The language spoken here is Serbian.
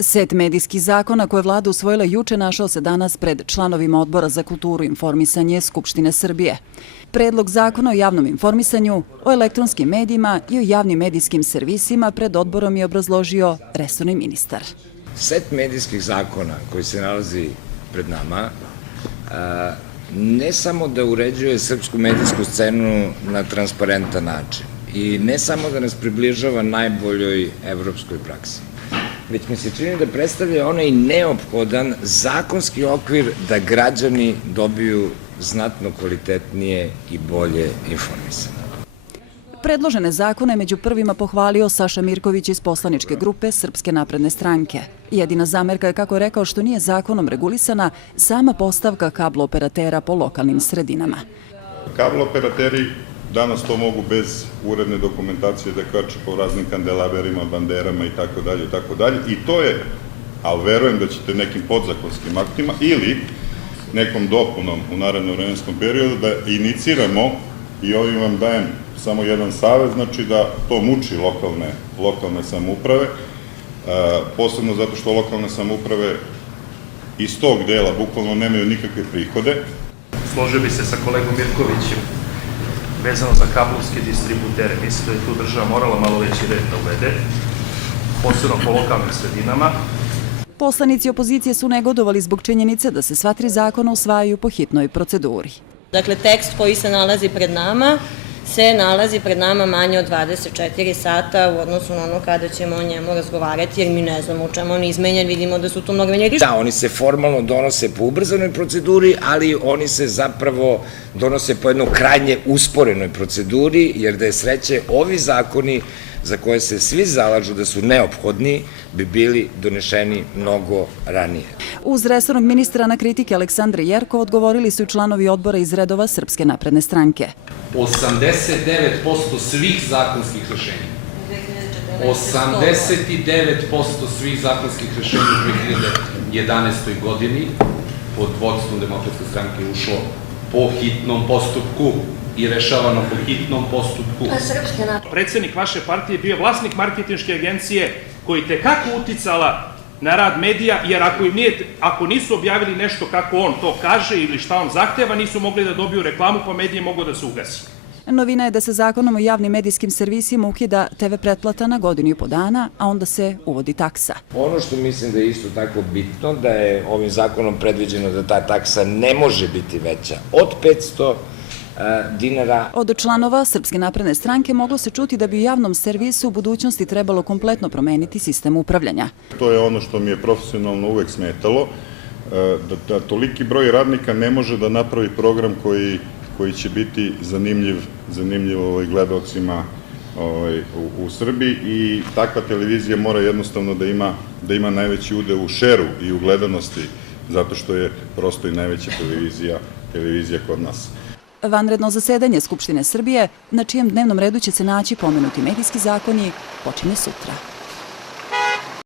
Set medijskih zakona koje je vlada usvojila juče našao se danas pred članovima Odbora za kulturu i informisanje Skupštine Srbije. Predlog zakona o javnom informisanju, o elektronskim medijima i o javnim medijskim servisima pred odborom je obrazložio resorni ministar. Set medijskih zakona koji se nalazi pred nama ne samo da uređuje srpsku medijsku scenu na transparentan način i ne samo da nas približava najboljoj evropskoj praksi, već mi se čini da predstavlja onaj neophodan zakonski okvir da građani dobiju znatno kvalitetnije i bolje informisanje. Predložene zakone među prvima pohvalio Saša Mirković iz poslaničke grupe Srpske napredne stranke. Jedina zamerka je, kako je rekao, što nije zakonom regulisana sama postavka kablo-operatera po lokalnim sredinama. Kablo-operateri danas to mogu bez uredne dokumentacije da kače po raznim kandelaberima, banderama i tako dalje. I to je, ali verujem da ćete nekim podzakonskim aktima ili nekom dopunom u narednom vremenskom periodu da iniciramo, i ovim vam dajem samo jedan savet, znači da to muči lokalne samouprave, posebno zato što lokalne samouprave iz tog dela bukvalno nemaju nikakve prihode. Složio bi se sa kolegom Mirkovićem vezano za kablovske distributere. Mislim da je tu država morala malo veći red da uvede, posebno po lokalnim sredinama. Poslanici opozicije su negodovali zbog činjenice da se sva tri zakona usvajaju po hitnoj proceduri. Dakle, tekst koji se nalazi pred nama se nalazi pred nama manje od 24 sata u odnosu na ono kada ćemo o njemu razgovarati, jer mi ne znamo u čemu on izmenjen, vidimo da su tu mnogo menjali. Da, oni se formalno donose po ubrzanoj proceduri, ali oni se zapravo donose po jednoj krajnje usporenoj proceduri, jer da je sreće, ovi zakoni za koje se svi zalažu da su neophodni, bi bili donešeni mnogo ranije. Uz resornog ministra na kritike Aleksandra Jerkov odgovorili su i članovi odbora iz redova Srpske napredne stranke. 89% svih zakonskih rešenja. 89% svih zakonskih rešenja u 2011. godini pod vodstvom Demokratske stranke je ušlo po hitnom postupku i rešavano po hitnom postupku. Predsednik vaše partije je bio vlasnik marketinške agencije koji tekako uticala na rad medija, jer ako nisu objavili nešto kako on to kaže ili šta on zahteva, nisu mogli da dobiju reklamu, pa medije mogu da se ugasi. Novina je da se zakonom o javnim medijskim servisima ukida TV pretplata na godinu i po dana, a onda se uvodi taksa. Ono što mislim da je isto tako bitno, da je ovim zakonom predviđeno da ta taksa ne može biti veća od 500 dinara. Od članova Srpske napredne stranke moglo se čuti da bi u javnom servisu u budućnosti trebalo kompletno promeniti sistem upravljanja. To je ono što mi je profesionalno uvek smetalo, da toliki broj radnika ne može da napravi program koji će biti zanimljiv gledaocima u Srbiji, i takva televizija mora jednostavno da ima najveći udeo u šeru i u gledanosti, zato što je prosto i najveća televizija kod nas. Vanredno zasedanje Skupštine Srbije, na čijem dnevnom redu će se naći pomenuti medijski zakoni, počinje sutra.